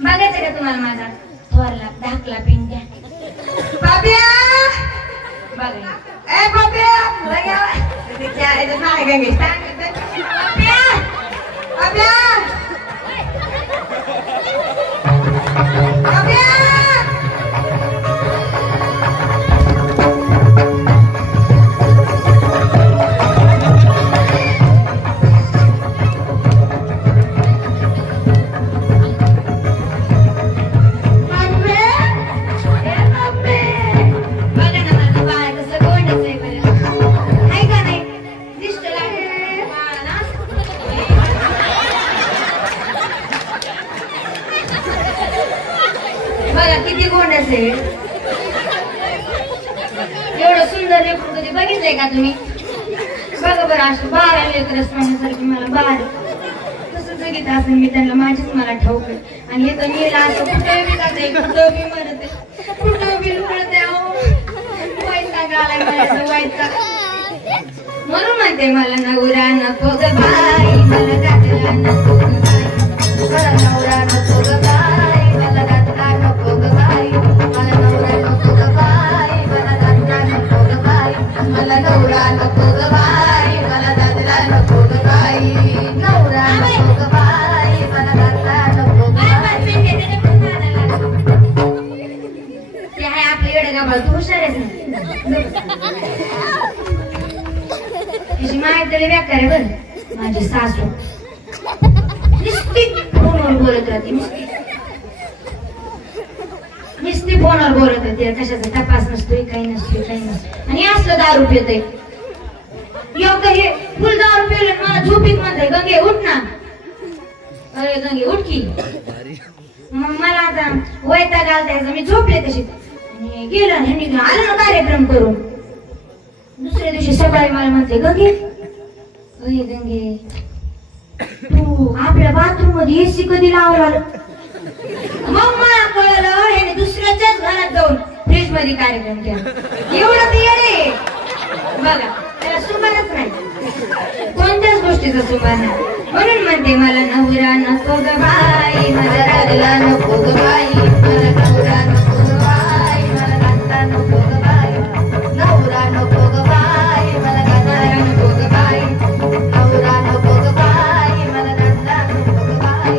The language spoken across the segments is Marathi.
बघायचं का तुम्हाला माझा थोरला धाकला पिंट्या बाब्या बघा ए बाब्या लगा ते क्या आहे नाही गंगे बाब्या बाब्या बाब्या किती गोंड असेल एवढं सुंदर लेकरू कधी बघितलंय का तुम्ही बघा बरं असं 12 लेकरं असण्यासारखी मला 12 कसं जगित असेल मी त्यांना माझीच मला ठाऊक आहे आणि हे तर मेला असं कुठं बी जाते कुठं बी मरते कुठं बी लुकळते वैताग आलाय मला वैताग म्हणून म्हणते मला नवरा नको ग बाई मला दादला नको ग बाई मला नवरा नको ग बाई मला दादला नको ग बाई मला नवरा नको ग बाई मला दादला नको ग बाई मला नवरा नको ग बाई मला दादला नको ग बाई नवरा नको ग बाई मला दादला नको ग बाई ते आहे आपलं येडं गाभाळ तू हुशार आहेस ना तिची माय तरी व्याकार बर माझी सासू नुसती फोनवर बोलत राहते नुसती फोनवर बोलत राहते कशाचा तपास नसतोय काही नसतोय काही नसतोय आणि असलं दारू पितय योग्य हे फुल दारू पिलं मला झोपीत म्हणते गंगे उठ ना अरे गंगे उठ की मग मला आता वैताग आलता मी झोपले तशी आणि गेलं ह्यांनी आलं ना कार्यक्रम करून दुसऱ्या दिवशी सकाळी मला म्हणते गंगे अरे गंगे तू आपल्या बाथरूम मध्ये एसी कधी लावला मग मला कळलं ह्याने दुसऱ्याच्याच घरात जाऊन फ्रीज मध्ये कार्यक्रम केला एवढं ते येडे बघा त्याला सुमारच नाही कोणत्याच गोष्टीचा सुमार नाही म्हणून म्हणते मला नवरा नको ग बाई मला रागला नको ग बाई मला नवरा नको ग बाई मला रागला नको ग बाई नवरा नको ग बाई मला रागला नको ग बाई नवरा नको ग बाई मला रागला नको ग बाई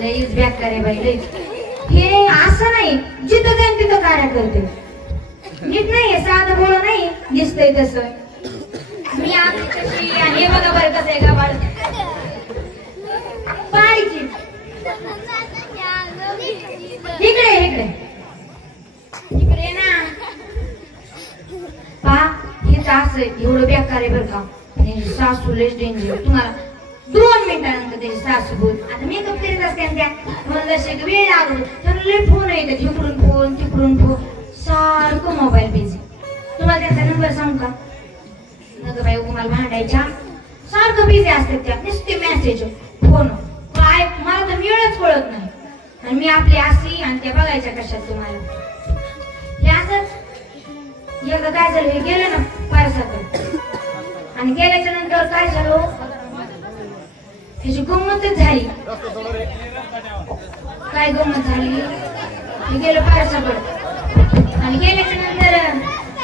लईच बेकार आहे बाई लईच हे असं नाही जिथं जाईन तिथं कार्य करते नीट नाहीये साधं बोल नाही दिसतंय तसं मी आमच्याशी आणि हे बघा बरं कसं आहे गावाड पाहायची इकडे इकडे इकडे ना पा हे तर असं एवढं बेकार आहे बरं का सासू लईच डेंजर तुम्हाला 2 मिनिटानंतर त्याची सासू बोल आता मेकअप करीत असते त्या मला जसे वेळ लागतो तर लई फोन येतात इकडून फोन तिकडून फोन सारखं मोबाईल बिझी तुम्हाला त्याचा नंबर सांगू का नग बाई तुम्हाला भांडायच्या सारखं बिझी असतात त्या नुसते मेसेज फोन काय मला तर वेळच कळत नाही आणि मी आपली अशी आणि त्या बघायच्या कशात तुम्हाला हे असंच एकदा काय झालं हे गेलं ना पारसाकडे आणि गेल्याच्या नंतर काय झालं त्याची गंमतच झाली काय गंमत झाली मी गेलो पारसाकडे आणि गेल्याच्या नंतर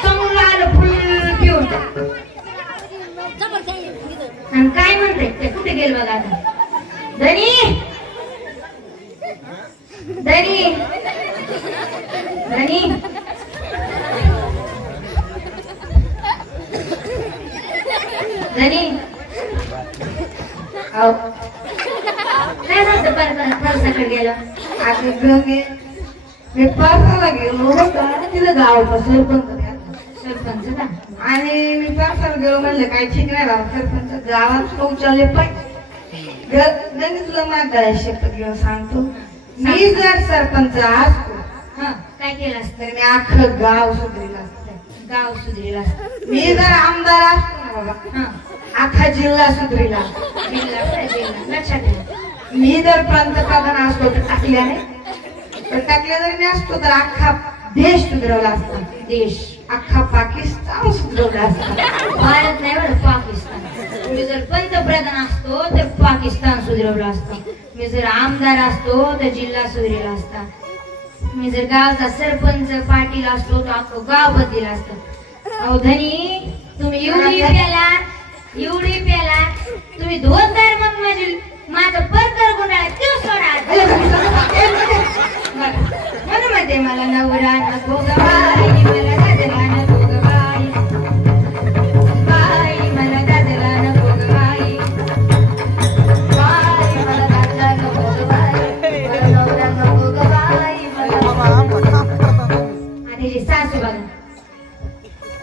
समोर आलं फुल पिऊन आणि काय म्हणते ते कुठे गेल बघा आता धनी धनी धनी धनी काय झालं पारसाकडे गेलं आता गंगे मी पारसाला गेलो तिथं गाव सरपंच ना आणि मी पारसाला गेलो म्हणलं काही ठीक नाही बाबा सरपंच गावात शौचालय पण गंगे तुला माग करायची शपथ घेऊन सांगतो मी जर सरपंच असतो काय केलं असतं मी अख्खं गाव सुधरेलं असतं मी जर आमदार असतो ना बाबा अख्खा जिल्हा सुधरेला लक्षात ठेवा मी जर पंतप्रधान असतो तर टाकल्याने तर टाकल्या जरी मी असतो तर अख्खा देश सुधरवला असता. देश अख्खा पाकिस्तान सुधरवला असता. भारत नाही बरं, पाकिस्तान. मी जर पंतप्रधान असतो तर पाकिस्तान सुधरवला असता. मी जर आमदार असतो तर जिल्हा सुधरला असता. मी जर गावचा सरपंच पाटील असतो तर अख्खं गाव बदललं असतं. अहो धनी, तुम्ही एवढी प्याला तुम्ही धोतर मग माझं परकर गुंडाळा तो सोडा. म्हणून मध्ये मला नवरा नको ग बाई, मला दादला नको ग बाई, बाई मला दादला नको ग बाई, बाई मला दादला नको ग बाई, मला नवरा नको ग बाई, मला. आधीची सासू बघा,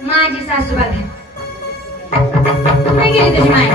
माझी सासू बघा. कुठे गेली तुझी माय?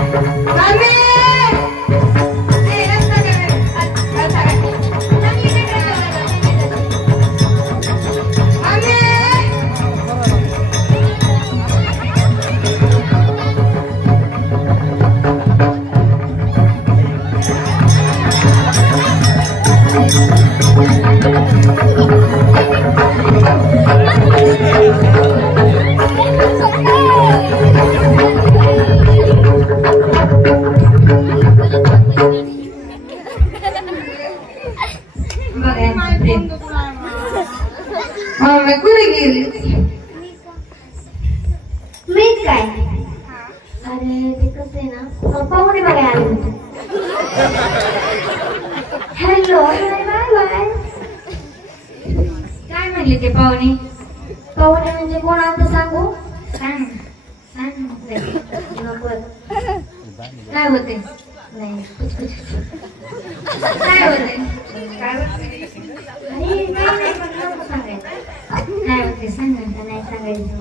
मी काय? अरे ते कसं आहे ना, पाहुणे बघायला आले होते. Hello, bye bye. काय म्हणले ते पाहुणे? पाहुणे म्हणजे कोण आलं सांगू? सांग काय होते? नाही काय होते? काय होते सांग. नाही सांगायचं.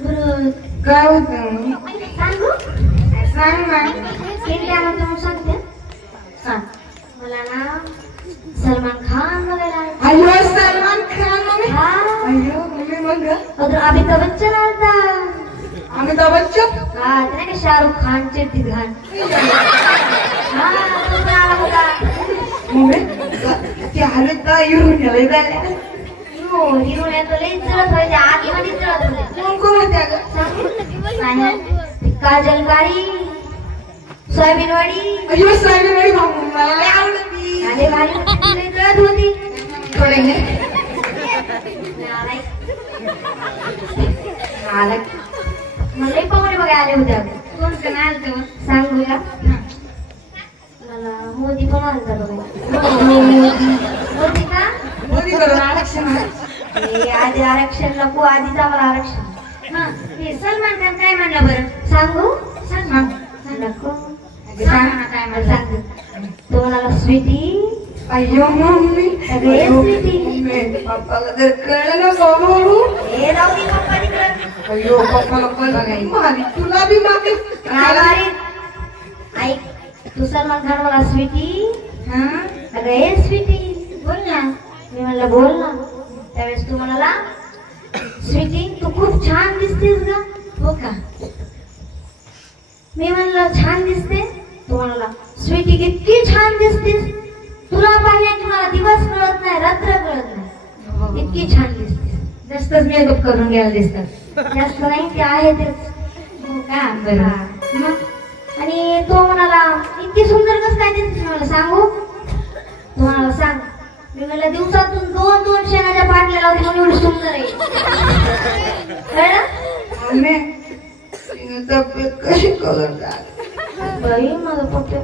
बरं काय होत सांगू? सांग ना. सांगते. सांग. मला ना सलमान खान बघायला. अयो सलमान खान. अमिताभ बच्चन आलता. अमिताभ बच्चन? हा, ते नाही का शाहरुख खान चिट्टी घाण. हा होता. ते आले का हिरोईन झाल्या. हिरोईन लई जळत व्हायचे, आतमध्ये जळत होते. कोण होत्या? काजल बारी, सोयाबीन वाडी. सोयाबीन वाडी आवडती. अरे बारी लई जळत होती. थोडे मला पाहुणे बघायला आले होते. कोणतं नाव आलं सांगू का? मला मोदी पण आलता बघा. मोदी का? मोदी करून आरक्षण. आधी आरक्षण नको, आधीच आम्हाला आरक्षण. हा, हे सलमान खान काय म्हणलं बरं सांगू? सांग नको काय म्हणलं सांग. तो म्हणाला स्वीटी. अय्यो मम्मी, स्वीटी पप्पाला जर कळलं ना बाबू. हे राहू दे पप्पा तिकडं. अय्यो पप्पाला कळलं तुला बी मागे. ऐक, तू सलमान खान मला स्वीटी. हा अगं हे स्वीटी बोल ना. मी म्हणलं बोल ना. त्यावेळेस तू म्हणाला स्वीटी तू खूप छान दिसतेस ग. हो का? मी म्हणलं छान दिसते. तू म्हणाला स्वीटी किती छान दिसतेस. तुला पाहिजे की मला दिवस कळत नाही, रात्र कळत नाही. इतकी छान दिसतेस. जास्तच मेकअप करून घ्यायला दिसतात. जास्त नाही ते आहे तेच. हो का? बरं. आणि तो म्हणाला इतकी सुंदर कसं काय दिसतेस मला सांगू? तो म्हणाला सांग. मी मला दिवसातून 2 शेणाच्या पाटल्या लावते म्हणून एवढी सुंदर आहे. कशी कलर बाई माझं पप्पा.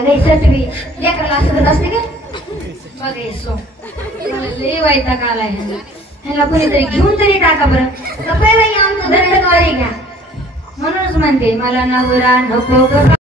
अरे सटवी लेकराला असं असते का? बघायचो लय वैताग आलाय. ह्याला कोणीतरी घेऊन तरी टाका बरं. बाई आमचं दंडकवारी घ्या. म्हणूनच म्हणते मला नवरा नको.